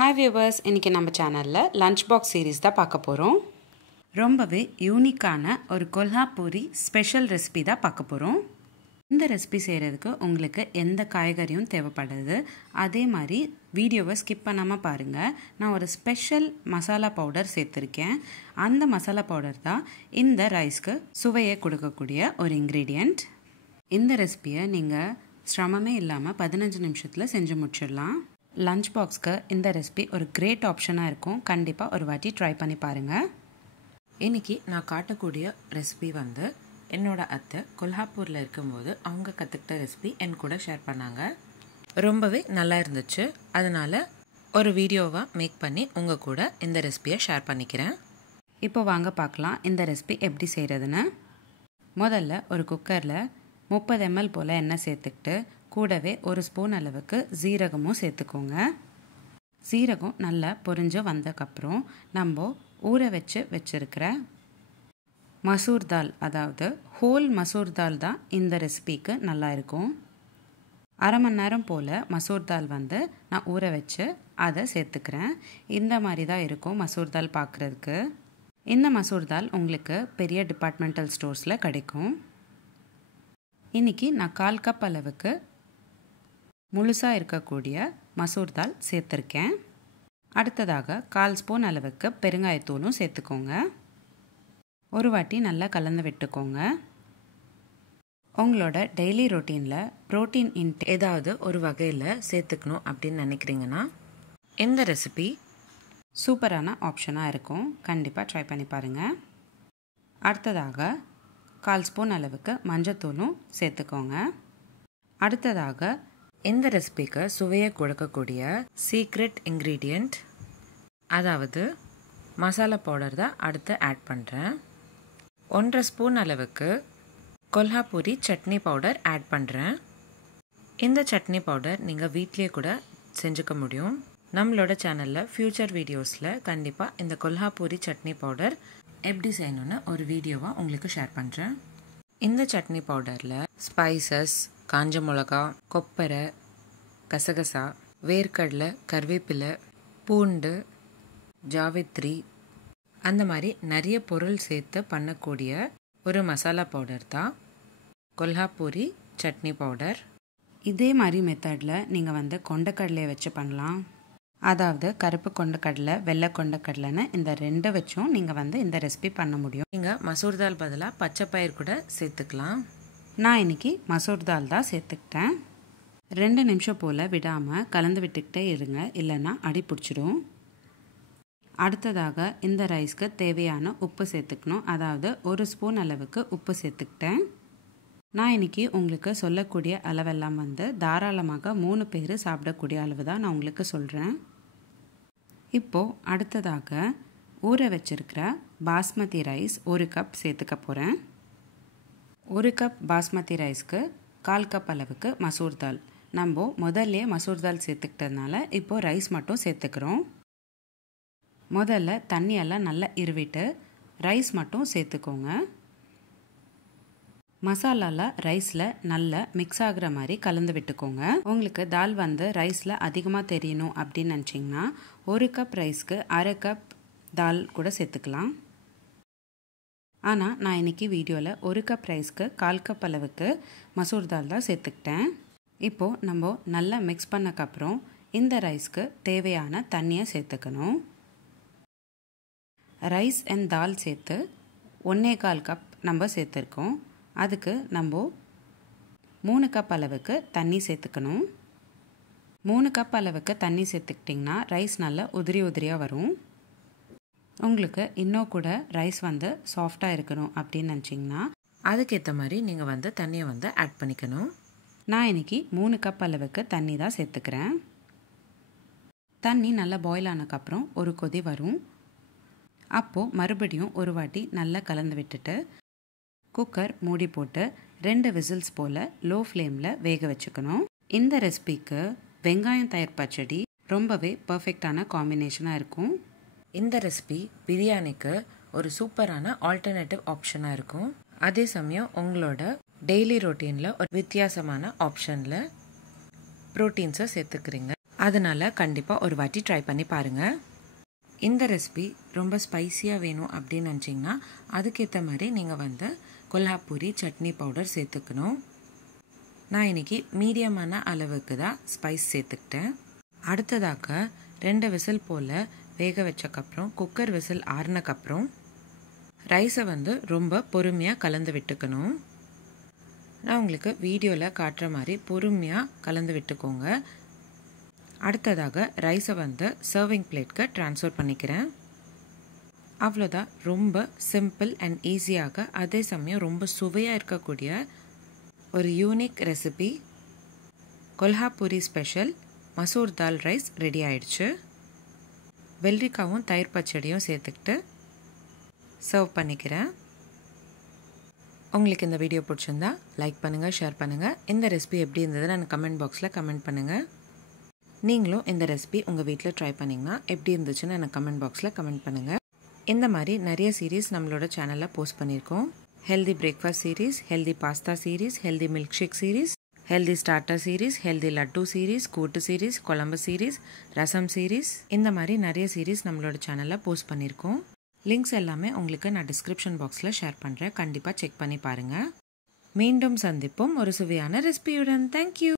Hi viewers, இன்னைக்கு நம்ம சேனல்ல லஞ்ச் பாக்ஸ் சீரிஸ் தான் பார்க்க போறோம். ரொம்பவே யூனிக்கான ஒரு கொல்ஹாப்பூரி ஸ்பெஷல் ரெசிபி தான் பார்க்க போறோம். இந்த ரெசிபி செய்யறதுக்கு உங்களுக்கு எந்த காய்கறியும் தேவைப்படாது. அதே மாதிரி வீடியோவை ஸ்கிப் பண்ணாம பாருங்க. நான் ஒரு ஸ்பெஷல் மசாலா பவுடர் சேர்த்திருக்கேன். அந்த மசாலா பவுடர் தான் இந்த ரைஸ்க்கு சுவையை கொடுக்கக்கூடிய ஒரு இன்கிரிடியன்ட். இந்த ரெசிபியை நீங்க சிரமமே இல்லாம 15 நிமிஷத்துல செஞ்சு முடிச்சிடலாம். லஞ்ச் பாக்ஸ்க்கு இந்த ரெசிபி ஒரு கிரேட் ஆப்ஷனாக இருக்கும். கண்டிப்பாக ஒரு வாட்டி ட்ரை பண்ணி பாருங்கள். இன்றைக்கி நான் காட்டக்கூடிய ரெசிபி வந்து என்னோட அத்தை கொல்ஹாப்பூரில் இருக்கும்போது அவங்க கற்றுக்கிட்ட ரெசிபி என் கூட ஷேர் பண்ணாங்க. ரொம்பவே நல்லா இருந்துச்சு. அதனால் ஒரு வீடியோவாக மேக் பண்ணி உங்கள் கூட இந்த ரெசிபியை ஷேர் பண்ணிக்கிறேன். இப்போ வாங்க பார்க்கலாம் இந்த ரெசிபி எப்படி செய்கிறதுன்னு. முதல்ல ஒரு குக்கரில் 30 ml போல் எண்ணெய் சேர்த்துக்கிட்டு கூடவே ஒரு ஸ்பூன் அளவுக்கு ஜீரகமும் சேர்த்துக்கோங்க. ஜீரகம் நல்லா பொரிஞ்சு வந்ததுக்கப்புறம் நம்ம ஊற வச்சிருக்கிற மசூர் தால், அதாவது ஹோல் மசூர் தால் தான் இந்த ரெசிபிக்கு நல்லா இருக்கும். அரை மணி நேரம் போல் மசூர் தால் வந்து நான் ஊற வச்சு அதை சேர்த்துக்கிறேன். இந்த மாதிரி தான் இருக்கும் மசூர் தால் பார்க்குறதுக்கு. இந்த மசூர் தால் உங்களுக்கு பெரிய டிபார்ட்மெண்டல் ஸ்டோர்ஸில் கிடைக்கும். இன்றைக்கி நான் 1/4 கப் அளவுக்கு முழுசாக இருக்கக்கூடிய மசூர் தால் சேர்த்துருக்கேன். அடுத்ததாக 1/4 ஸ்பூன் அளவுக்கு பெருங்காயத்தூளும் சேர்த்துக்கோங்க. ஒரு வாட்டி நல்லா கலந்து விட்டுக்கோங்க. உங்களோட டெய்லி ரொட்டீனில் ப்ரோட்டீன் ஏதாவது ஒரு வகையில் சேர்த்துக்கணும் அப்படின்னு நினைக்கிறீங்கன்னா இந்த ரெசிபி சூப்பரான ஆப்ஷனாக இருக்கும். கண்டிப்பாக ட்ரை பண்ணி பாருங்கள். அடுத்ததாக 1/4 ஸ்பூன் அளவுக்கு மஞ்சத்தூளும் சேர்த்துக்கோங்க. அடுத்ததாக இந்த ரெசிபிக்கு சுவையை கொடுக்கக்கூடிய சீக்ரெட் இன்க்ரீடியண்ட், அதாவது மசாலா பவுடர் தான் அடுத்து ஆட் பண்ணுறேன். 1/2 ஸ்பூன் அளவுக்கு கொல்ஹாப்பூரி சட்னி பவுடர் ஆட் பண்ணுறேன். இந்த சட்னி பவுடர் நீங்கள் வீட்லேயே கூட செஞ்சுக்க முடியும். நம்மளோட சேனலில் ஃப்யூச்சர் வீடியோஸில் கண்டிப்பாக இந்த கொல்ஹாப்பூரி சட்னி பவுடர் எப்படி செய்யணும்னு ஒரு வீடியோவாக உங்களுக்கு ஷேர் பண்ணுறேன். இந்த சட்னி பவுடரில் ஸ்பைசஸ், காஞ்ச மிளகா, கொப்பரை, கசகசா, வேர்க்கடலை, கருவேப்பிலை, பூண்டு, ஜாவித்ரி, அந்த மாதிரி நிறைய பொருள் சேர்த்து பண்ணக்கூடிய ஒரு மசாலா பவுடர் தான் கொல்ஹாப்பூரி சட்னி பவுடர். இதே மாதிரி மெத்தடில் நீங்கள் வந்து கொண்டக்கடலையை வச்சு பண்ணலாம். அதாவது கருப்பு கொண்டக்கடலை, வெள்ளை கொண்டக்கடலைன்னு இந்த 2 வச்சும் நீங்கள் வந்து இந்த ரெசிபி பண்ண முடியும். நீங்கள் மசூர் தால் பதிலாக பச்சை பயிர் கூட சேர்த்துக்கலாம். நான் இன்றைக்கி மசூர் தால் தான் சேர்த்துக்கிட்டேன். 2 நிமிஷம் போல் விடாமல் கலந்து விட்டுக்கிட்டே இருங்க, இல்லைன்னா அடி பிடிச்சிடும். அடுத்ததாக இந்த ரைஸ்க்கு தேவையான உப்பு சேர்த்துக்கணும். அதாவது 1 ஸ்பூன் அளவுக்கு உப்பு சேர்த்துக்கிட்டேன். நான் இன்றைக்கி உங்களுக்கு சொல்லக்கூடிய அளவெல்லாம் வந்து தாராளமாக 3 பேர் சாப்பிடக்கூடிய அளவு தான் நான் உங்களுக்கு சொல்கிறேன். இப்போது அடுத்ததாக ஊற வச்சிருக்கிற பாஸ்மதி ரைஸ் 1 கப் சேர்த்துக்க போகிறேன். 1 கப் பாஸ்மதி ரைஸ்க்கு 1/4 கப் அளவுக்கு மசூர் தால். நம்ம முதல்ல மசூர் தால் சேர்த்துக்கிட்டதுனால இப்போது ரைஸ் மட்டும் சேர்த்துக்கிறோம். முதல்ல தண்ணியெல்லாம் நல்லா இருவிட்டு ரைஸ் மட்டும் சேர்த்துக்கோங்க. மசாலாவில் ரைஸில் நல்லா மிக்ஸ் ஆகிற மாதிரி கலந்து விட்டுக்கோங்க. உங்களுக்கு தால் வந்து ரைஸில் அதிகமாக தெரியணும் அப்படின்னு நினச்சிங்கன்னா 1 கப் ரைஸ்க்கு 1/2 கப் தால் கூட சேர்த்துக்கலாம். ஆனால் நான் இன்றைக்கி வீடியோவில் 1 கப் ரைஸ்க்கு 1/4 கப் அளவுக்கு மசூர் தால் தான் சேர்த்துக்கிட்டேன். இப்போது நம்ம நல்லா மிக்ஸ் பண்ணக்கப்புறம் இந்த ரைஸ்க்கு தேவையான தண்ணியை சேர்த்துக்கணும். ரைஸ் அண்ட் தால் சேர்த்து 1/4 கப் நம்ம சேர்த்துருக்கோம். அதுக்கு நம்ம 3 கப் அளவுக்கு தண்ணி சேர்த்துக்கணும். 3 கப் அளவுக்கு தண்ணி சேர்த்துக்கிட்டிங்கன்னா ரைஸ் நல்லா உதிரியாக வரும். உங்களுக்கு இன்னும் கூட ரைஸ் வந்து சாஃப்டாக இருக்கணும் அப்படின்னு நினச்சிங்கன்னா அதுக்கேற்ற மாதிரி நீங்கள் வந்து தண்ணியை வந்து ஆட் பண்ணிக்கணும். நான் இன்றைக்கி 3 கப் அளவுக்கு தண்ணி தான் சேர்த்துக்கிறேன். தண்ணி நல்லா பாயில் ஆனதுக்கப்புறம் ஒரு கொதி வரும். அப்போது மறுபடியும் ஒரு வாட்டி நல்லா கலந்து விட்டுட்டு குக்கர் மூடி போட்டு 2 விசில்ஸ் போல் லோ ஃப்ளேமில் வேக வச்சுக்கணும். இந்த ரெசிபிக்கு வெங்காயம் தயிர் பச்சடி ரொம்பவே பர்ஃபெக்டான காம்பினேஷனாக இருக்கும். இந்த ரெசிபி பிரியாணிக்கு ஒரு சூப்பரான ஆல்டர்னேட்டிவ் ஆப்ஷனாக இருக்கும். அதே சமயம் உங்களோட டெய்லி ரொட்டீனில் ஒரு வித்தியாசமான ஆப்ஷனில் ப்ரோட்டீன்ஸை சேர்த்துக்கிறீங்க. அதனால் கண்டிப்பாக ஒரு வாட்டி ட்ரை பண்ணி பாருங்கள். இந்த ரெசிபி ரொம்ப ஸ்பைஸியாக வேணும் அப்படின்னு நினச்சிங்கன்னா அதுக்கேற்ற மாதிரி நீங்கள் கொல்ஹாப்பூரி சட்னி பவுடர் சேர்த்துக்கணும். நான் இன்றைக்கி மீடியமான அளவுக்கு தான் ஸ்பைஸ் சேர்த்துக்கிட்டேன். அடுத்ததாக 2 விசில் போல் வேக வச்சக்கப்புறம் குக்கர் விசில் ஆறுனக்கப்புறம் ரைஸை ரொம்ப பொறுமையாக கலந்து விட்டுக்கணும். நான் உங்களுக்கு வீடியோவில் காட்டுற மாதிரி பொறுமையாக கலந்து விட்டுக்கோங்க. அடுத்ததாக ரைஸை சர்விங் பிளேட்க்கு ட்ரான்ஸ்ஃபர் பண்ணிக்கிறேன். அவ்வளோதான். ரொம்ப சிம்பிள் அண்ட் ஈஸியாக அதே சமயம் ரொம்ப சுவையாக இருக்கக்கூடிய ஒரு unique recipe கொல்ஹாப்பூரி special masoor dal rice ready ஆயிடுச்சு. வெள்ளரிக்காவும் தயிர் பச்சடியும் சேர்த்துக்கிட்டு சர்வ் பண்ணிக்கிறேன். உங்களுக்கு இந்த வீடியோ பிடிச்சிருந்தா லைக் பண்ணுங்கள், ஷேர் பண்ணுங்கள். இந்த ரெசிபி எப்படி இருந்ததுன்னு எனக்கு கமெண்ட் பாக்ஸில் கமெண்ட் பண்ணுங்கள். நீங்களும் இந்த ரெசிபி உங்கள் வீட்டில் ட்ரை பண்ணிங்கன்னா எப்படி இருந்துச்சுன்னு எனக்கு கமெண்ட் பாக்ஸில் கமெண்ட் பண்ணுங்கள். இந்த மாதிரி நிறைய சீரீஸ் நம்மளோட சேனலில் போஸ்ட் பண்ணியிருக்கோம். Healthy breakfast series, healthy pasta series, healthy milk shake series, healthy starter series, healthy laddu series, kootu series, kuzhambu series, rasam series, இந்த மாதிரி நிறைய சீரீஸ் நம்மளோட சேனலில் போஸ்ட் பண்ணியிருக்கோம். லிங்க்ஸ் எல்லாமே உங்களுக்கு நான் டிஸ்கிரிப்ஷன் பாக்ஸில் ஷேர் பண்ணுறேன். கண்டிப்பாக செக் பண்ணி பாருங்கள். மீண்டும் சந்திப்போம் ஒரு சுவையான ரெசிபியுடன். தேங்க்யூ.